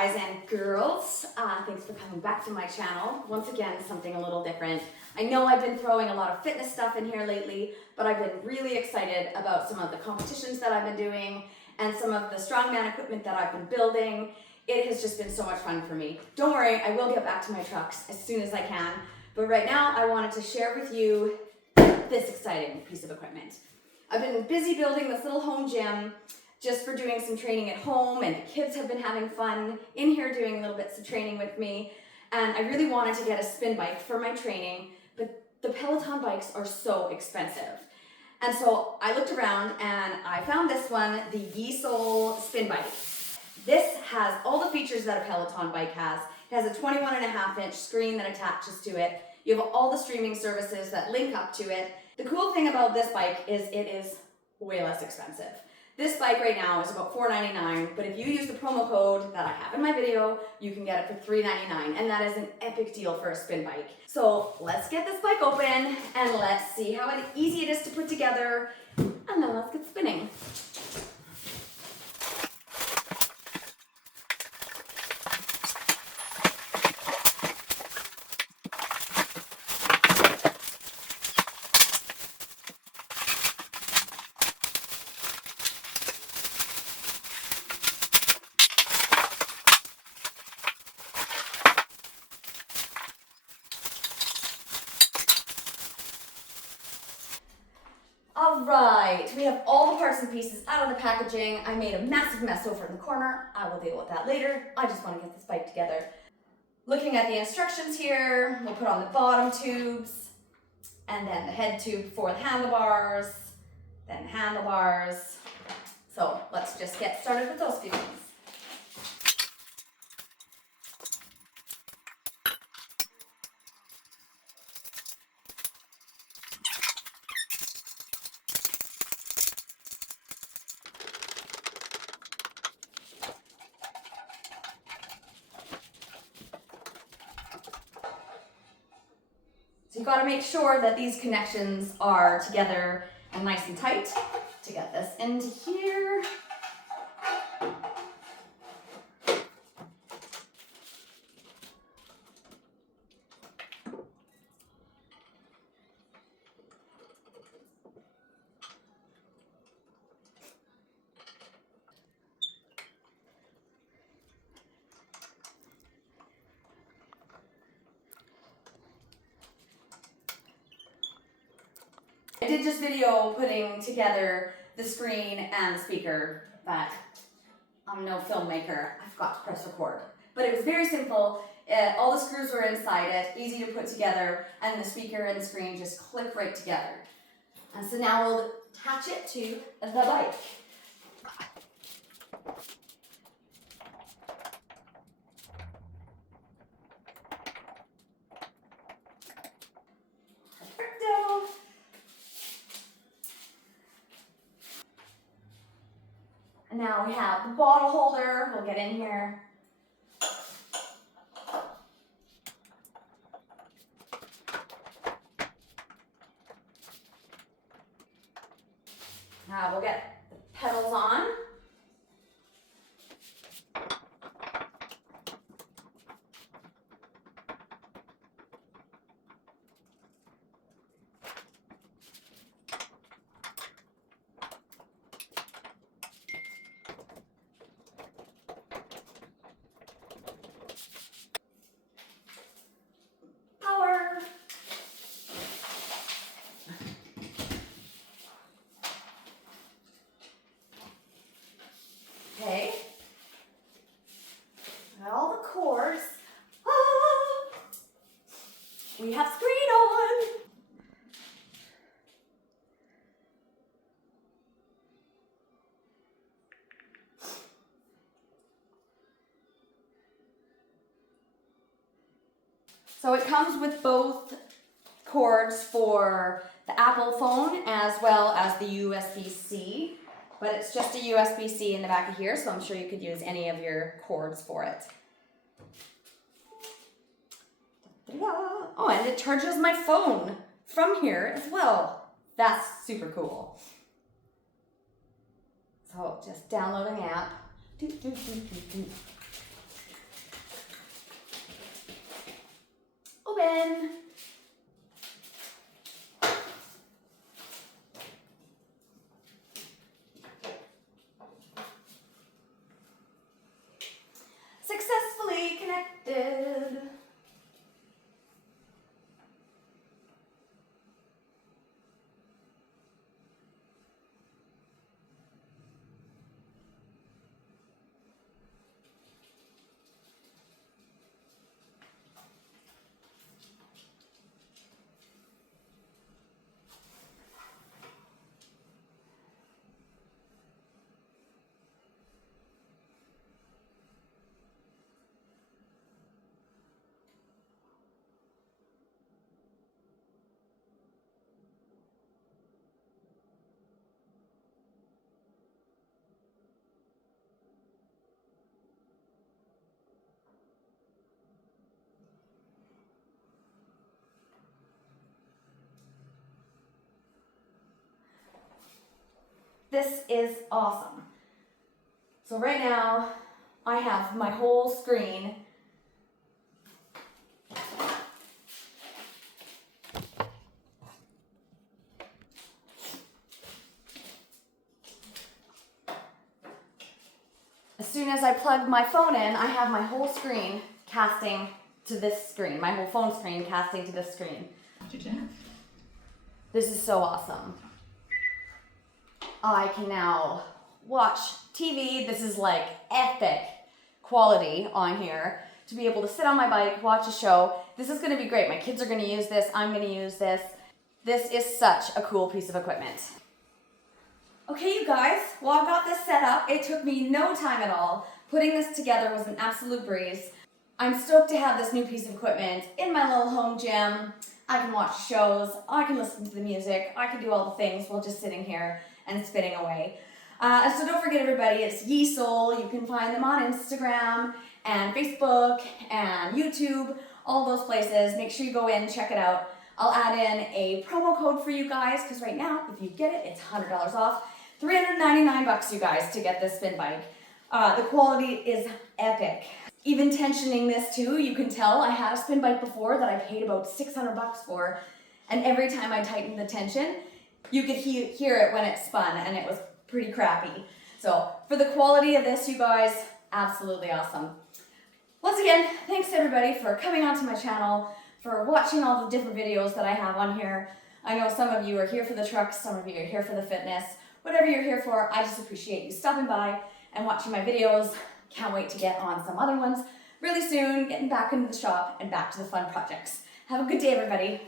guys and girls. Thanks for coming back to my channel. Once again, something a little different. I know I've been throwing a lot of fitness stuff in here lately, but I've been really excited about some of the competitions that I've been doing and some of the strongman equipment that I've been building. It has just been so much fun for me. Don't worry, I will get back to my trucks as soon as I can. But right now, I wanted to share with you this exciting piece of equipment. I've been busy building this little home gym just for doing some training at home, and the kids have been having fun in here doing little bits of training with me. And I really wanted to get a spin bike for my training, but the Peloton bikes are so expensive. And so I looked around and I found this one, the Yesoul spin bike. This has all the features that a Peloton bike has. It has a 21.5-inch screen that attaches to it. You have all the streaming services that link up to it. The cool thing about this bike is it is way less expensive. This bike right now is about $4.99, but if you use the promo code that I have in my video, you can get it for $3.99, and that is an epic deal for a spin bike. So let's get this bike open and let's see how easy it is to put together, and then let's get spinning. All right, we have all the parts and pieces out of the packaging. I made a massive mess over in the corner. I will deal with that later. I just want to get this bike together. Looking at the instructions here, we'll put on the bottom tubes, and then the head tube for the handlebars, then the handlebars. So let's just get started with those few things. So you've got to make sure that these connections are together and nice and tight to get this into here. I did just video putting together the screen and the speaker, but I'm no filmmaker. I forgot to press record. But it was very simple. All the screws were inside it, easy to put together, and the speaker and the screen just click right together. And so now we'll attach it to the bike. And now we have the bottle holder. We'll get in here. Now we'll get the pedals on. Okay, got all the cords. We have screen on. So it comes with both cords for the Apple phone as well as the USB-C. But it's just a USB-C in the back of here, so I'm sure you could use any of your cords for it. Oh, and it charges my phone from here as well. That's super cool. So just downloading the app. open. Successfully connected. This is awesome. So right now, I have my whole screen as soon as I plug my phone in, I have my whole screen casting to this screen, my whole phone screen casting to this screen. This is so awesome. I can now watch TV. This is like epic quality on here to be able to sit on my bike, watch a show. This is gonna be great. My kids are gonna use this. I'm gonna use this. This is such a cool piece of equipment. Okay, you guys, well, I've got this set up. It took me no time at all. Putting this together was an absolute breeze. I'm stoked to have this new piece of equipment in my little home gym. I can watch shows, I can listen to the music, I can do all the things while just sitting here and spinning away. So don't forget, everybody, it's Yesoul. You can find them on Instagram and Facebook and YouTube, all those places. Make sure you go in, check it out. I'll add in a promo code for you guys, because right now, if you get it, it's $100 off. $399, you guys, to get this spin bike. The quality is epic. Even tensioning this too, you can tell I had a spin bike before that I paid about $600 for, and every time I tightened the tension, you could hear it when it spun, and it was pretty crappy. So for the quality of this, you guys, absolutely awesome. Once again, thanks everybody for coming onto my channel, for watching all the different videos that I have on here. I know some of you are here for the trucks, some of you are here for the fitness. Whatever you're here for, I just appreciate you stopping by and watching my videos. Can't wait to get on some other ones really soon, getting back into the shop and back to the fun projects. Have a good day, everybody.